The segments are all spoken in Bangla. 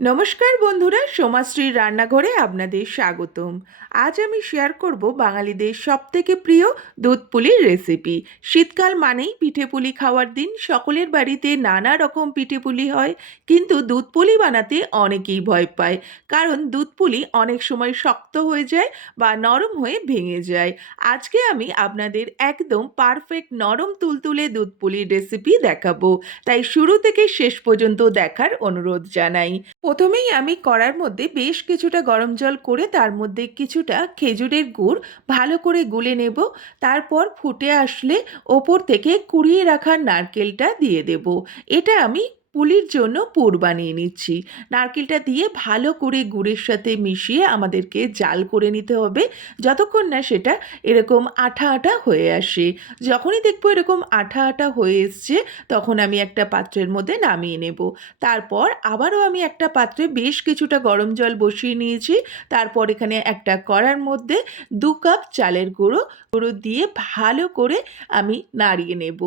নমস্কার বন্ধুরা, সোমাশ্রীর রান্নাঘরে আপনাদের স্বাগতম। আজ আমি শেয়ার করব বাঙালিদের সবথেকে প্রিয় দুধ পুলির রেসিপি শীতকাল মানেই পিঠে পুলি খাওয়ার দিন। সকলের বাড়িতে নানা রকম পিঠে পুলি হয়, কিন্তু দুধ পুলি বানাতে অনেকেই ভয় পায়। কারণ দুধ পুলি অনেক সময় শক্ত হয়ে যায় বা নরম হয়ে ভেঙে যায়। আজকে আমি আপনাদের একদম পারফেক্ট নরম তুলতুলে দুধ পুলির রেসিপি দেখাবো। তাই শুরু থেকে শেষ পর্যন্ত দেখার অনুরোধ জানাই। প্রথমেই আমি কড়ার মধ্যে বেশ কিছুটা গরম জল করে তার মধ্যে কিছুটা খেজুরের গুড় ভালো করে গুলে নেব। তারপর ফুটে আসলে ওপর থেকে কুড়িয়ে রাখার নারকেলটা দিয়ে দেব। এটা আমি পুলির জন্য পুর বানিয়ে নিচ্ছি। নারকেলটা দিয়ে ভালো করে গুড়ের সাথে মিশিয়ে আমাদেরকে জাল করে নিতে হবে। যতক্ষণ না সেটা এরকম আঠা আঠা হয়ে আসে। যখনই দেখব এরকম আঠা আঠা হয়ে এসছে, তখন আমি একটা পাত্রের মধ্যে নামিয়ে নেব। তারপর আবারও আমি একটা পাত্রে বেশ কিছুটা গরম জল বসিয়ে নিয়েছি। তারপর এখানে একটা কড়ার মধ্যে দু কাপ চালের গুঁড়ো গুঁড়ো দিয়ে ভালো করে আমি নাড়িয়ে নেব।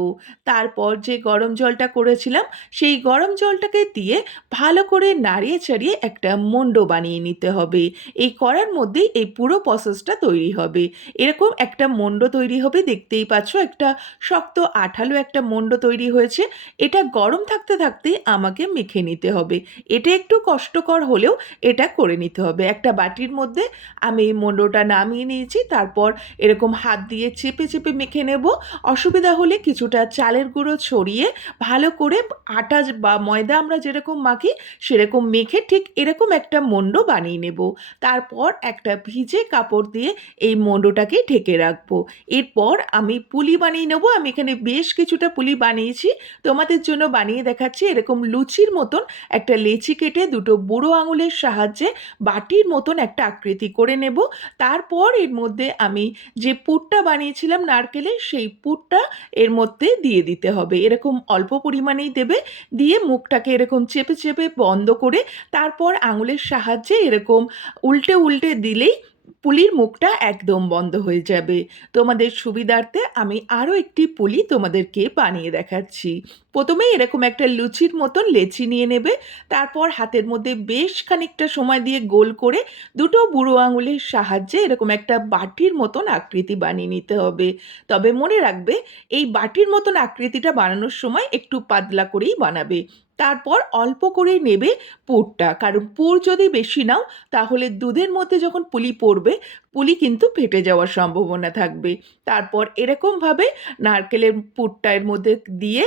তারপর যে গরম জলটা করেছিলাম, সেই গরম জলটাকে দিয়ে ভালো করে নাড়িয়ে চাড়িয়ে একটা মন্ড বানিয়ে নিতে হবে। এই করার মধ্যেই এই পুরো প্রসেসটা তৈরি হবে। এরকম একটা মন্ড তৈরি হবে, দেখতেই পাচ্ছ একটা শক্ত আঠালো একটা মন্ড তৈরি হয়েছে। এটা গরম থাকতে থাকতেই আমাকে মেখে নিতে হবে। এটা একটু কষ্টকর হলেও এটা করে নিতে হবে। একটা বাটির মধ্যে আমি এই মন্ডটা নামিয়ে নিয়েছি, তারপর এরকম হাত দিয়ে চেপে চেপে মেখে নেব। অসুবিধা হলে কিছুটা চালের গুঁড়ো ছড়িয়ে ভালো করে আটা বা ময়দা আমরা যেরকম মাখি, সেরকম মেখে ঠিক এরকম একটা মন্ড বানিয়ে নেব। তারপর একটা ভিজে কাপড় দিয়ে এই মন্ডটাকে ঢেকে রাখব। এরপর আমি পুলি বানিয়ে নেব। আমি এখানে বেশ কিছুটা পুলি বানিয়েছি। তোমাদের জন্য বানিয়ে দেখাচ্ছি এরকম লুচির মতন একটা লেচি কেটে দুটো বুড়ো আঙুলের সাহায্যে বাটির মতন একটা আকৃতি করে নেব। তারপর এর মধ্যে আমি যে পুরটা বানিয়েছিলাম নারকেলের, সেই পুরটা এর মধ্যে দিয়ে দিতে হবে। এরকম অল্প পরিমাণেই দেবে। দিয়ে মুখটাকে এরকম চেপে চেপে বন্ধ করে তারপর আঙুলের সাহায্যে এরকম উল্টে উল্টে দিলেই পুলির মুখটা একদম বন্ধ হয়ে যাবে। তোমাদের সুবিধার্থে আমি আরও একটি পুলি তোমাদেরকে বানিয়ে দেখাচ্ছি। প্রথমে এরকম একটা লুচির মতন লেচি নিয়ে নেবে, তারপর হাতের মধ্যে বেশ খানিকটা সময় দিয়ে গোল করে দুটো বুড়ো আঙুলের সাহায্যে এরকম একটা বাটির মতন আকৃতি বানিয়ে নিতে হবে। তবে মনে রাখবে, এই বাটির মতন আকৃতিটা বানানোর সময় একটু পাতলা করেই বানাবে। তারপর অল্প করে নেবে পুরটা। কারণ পুর যদি বেশি নাও, তাহলে দুধের মধ্যে যখন পুলি পড়বে, পুলি কিন্তু ফেটে যাওয়ার সম্ভাবনা থাকবে। তারপর এরকমভাবে নারকেলের পুরটা এর মধ্যে দিয়ে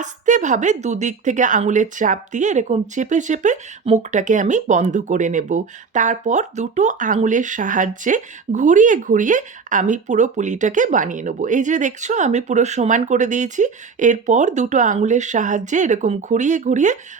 আস্তেভাবে দুদিক থেকে আঙুলের চাপ দিয়ে এরকম চেপে চেপে মুখটাকে আমি বন্ধ করে নেব। তারপর দুটো আঙুলের সাহায্যে ঘুরিয়ে ঘুরিয়ে আমি পুরো পুলিটাকে বানিয়ে নেব। এই যে দেখছ, আমি পুরো সমান করে দিয়েছি। এরপর দুটো আঙুলের সাহায্যে এরকম ঘুরিয়ে ঘুরিয়ে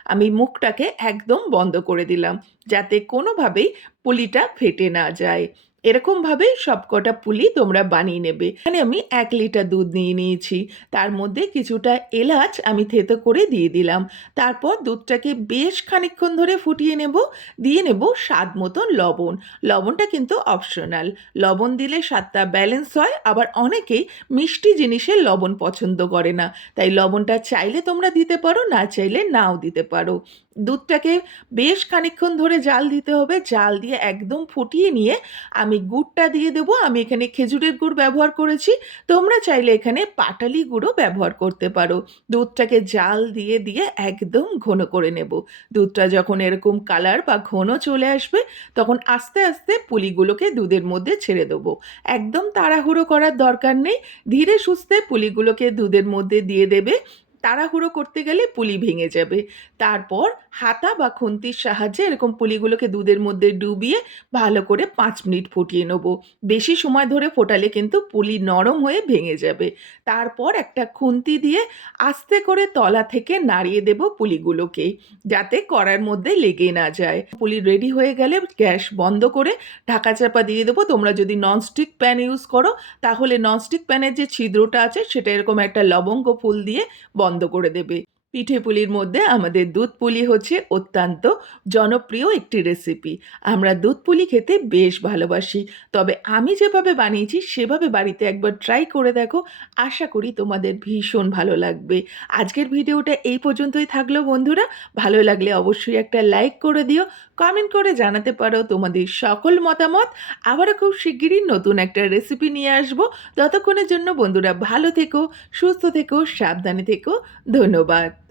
আমি মুখটাকে একদম বন্ধ করে দিলাম যাতে কোনোভাবেই পুলিটা ফেটে না যায়। এরকমভাবেই সবকটা পুলি তোমরা বানিয়ে নেবে। এখানে আমি এক লিটার দুধ নিয়ে নিয়েছি। তার মধ্যে কিছুটা এলাচ আমি থেতো করে দিয়ে দিলাম। তারপর দুধটাকে বেশ খানিকক্ষণ ধরে ফুটিয়ে নেব। দিয়ে নেব স্বাদ মতন লবণ। লবণটা কিন্তু অপশনাল। লবণ দিলে স্বাদটা ব্যালেন্স হয়, আবার অনেকেই মিষ্টি জিনিসের লবণ পছন্দ করে না। তাই লবণটা চাইলে তোমরা দিতে পারো, না চাইলে নাও দিতে পারো। দুধটাকে বেশ খানিকক্ষণ ধরে জাল দিতে হবে। জাল দিয়ে একদম ফুটিয়ে নিয়ে আমি গুড়টা দিয়ে দেবো, আমি এখানে খেজুরের গুড় ব্যবহার করেছি। তোমরা চাইলে এখানে পাটালি গুঁড়ো ব্যবহার করতে পারো। দুধটাকে জাল দিয়ে দিয়ে একদম ঘন করে নেব। দুধটা যখন এরকম কালার বা ঘন চলে আসবে, তখন আস্তে আস্তে পুলিগুলোকে দুধের মধ্যে ছেড়ে দেবো। একদম তাড়াহুড়ো করার দরকার নেই। ধীরে সুস্থে পুলিগুলোকে দুধের মধ্যে দিয়ে দেবে। তাড়াহুড়ো করতে গেলে পুলি ভেঙে যাবে। তারপর হাতা বা খুন্তির সাহায্যে এরকম পুলিগুলোকে দুধের মধ্যে ডুবিয়ে ভালো করে পাঁচ মিনিট ফুটিয়ে নেব। বেশি সময় ধরে ফোটালে কিন্তু পুলি নরম হয়ে ভেঙে যাবে। তারপর একটা খুন্তি দিয়ে আস্তে করে তলা থেকে নাড়িয়ে দেব পুলিগুলোকে, যাতে কড়ার মধ্যে লেগে না যায়। পুলি রেডি হয়ে গেলে গ্যাস বন্ধ করে ঢাকা চাপা দিয়ে দেবো। তোমরা যদি ননস্টিক প্যান ইউজ করো, তাহলে ননস্টিক প্যানের যে ছিদ্রটা আছে, সেটা এরকম একটা লবঙ্গ ফুল দিয়ে বন্ধ করে দেবে। পিঠে পুলির মধ্যে আমাদের দুধ পুলি হচ্ছে অত্যন্ত জনপ্রিয় একটি রেসিপি আমরা দুধ পুলি খেতে বেশ ভালোবাসি। তবে আমি যেভাবে বানিয়েছি, সেভাবে বাড়িতে একবার ট্রাই করে দেখো। আশা করি তোমাদের ভীষণ ভালো লাগবে। আজকের ভিডিওটা এই পর্যন্তই থাকল বন্ধুরা। ভালো লাগলে অবশ্যই একটা লাইক করে দিও। কমেন্ট করে জানাতে পারো তোমাদের সকল মতামত। আবারও খুব শিগগিরই নতুন একটা রেসিপি নিয়ে আসব। ততক্ষণের জন্য বন্ধুরা ভালো থেকো, সুস্থ থেকো, সাবধানে থেকো। ধন্যবাদ।